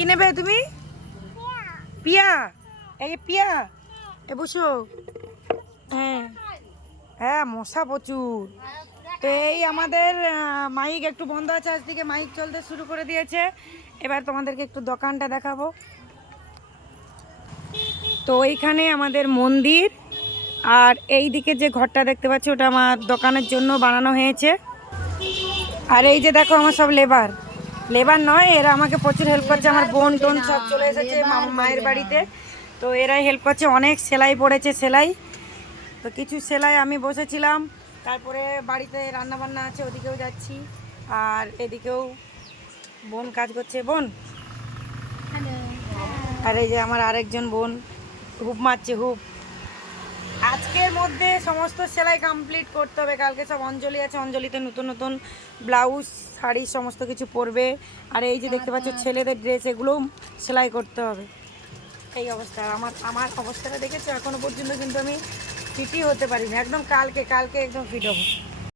কি নেবে তুমি? পিয়া, এই পিয়া, এ বসো। হ্যাঁ হ্যাঁ, মশা প্রচুর। তো এই আমাদের মাইক একটু বন্ধ আছে, আজ থেকে মাইক চলতে শুরু করে দিয়েছে। এবার তোমাদেরকে একটু দোকানটা দেখাবো। তো এইখানে আমাদের মন্দির, আর এই দিকে যে ঘরটা দেখতে পাচ্ছি ওটা আমার দোকানের জন্য বানানো হয়েছে। আর এই যে দেখো আমার সব লেবার, লেবার নয়, এরা আমাকে প্রচুর হেল্প করছে। আমার বোন টোন সব চলে এসেছে মায়ের বাড়িতে, তো এরাই হেল্প করছে। অনেক সেলাই পড়েছে, সেলাই। তো কিছু সেলাই আমি বসেছিলাম, তারপরে বাড়িতে রান্না বান্না আছে, ওদিকেও যাচ্ছি। আর এদিকেও বোন কাজ করছে, বোন। আর এই যে আমার আরেকজন বোন হুপ মারছে, হুপ। আজকের মধ্যে সমস্ত সেলাই কমপ্লিট করতে হবে, কালকে সব অঞ্জলি আছে, অঞ্জলিতে নতুন নতুন ব্লাউজ শাড়ি সমস্ত কিছু পরবে। আর এই যে দেখতে পাচ্ছ ছেলেদের ড্রেস, এগুলোও সেলাই করতে হবে। এই অবস্থা। আর আমার অবস্থাটা দেখেছো, এখনো পর্যন্ত কিন্তু আমি ফিটই হতে পারিনি। একদম কালকে একদম ফিট হবো।